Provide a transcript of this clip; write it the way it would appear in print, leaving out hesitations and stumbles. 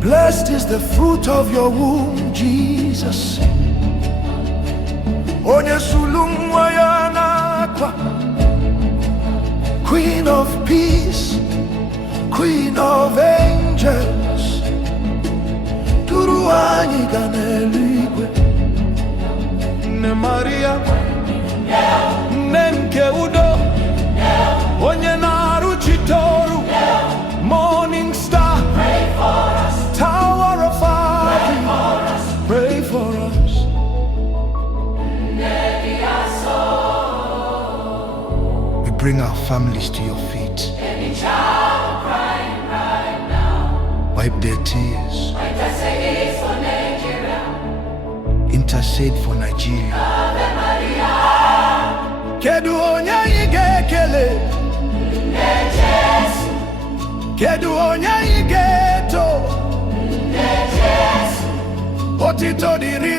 Blessed is the fruit of your womb, Jesus. Onye sulumwa yanakwa, Queen of peace, Queen of angels. Turu anyị ga n'eluigwe. Nne Maria, nne nke udo, onye na-arụchite morning star, pray for us. Tower of fire, pray for us. We bring our families to your feet. Any child crying right now, wipe their tears. Intercede for Nigeria. Intercede for Nigeria. Ave Maria. Kedu onye ị ga-ekele? Kedu onye ị ga-eto? Otito dịrị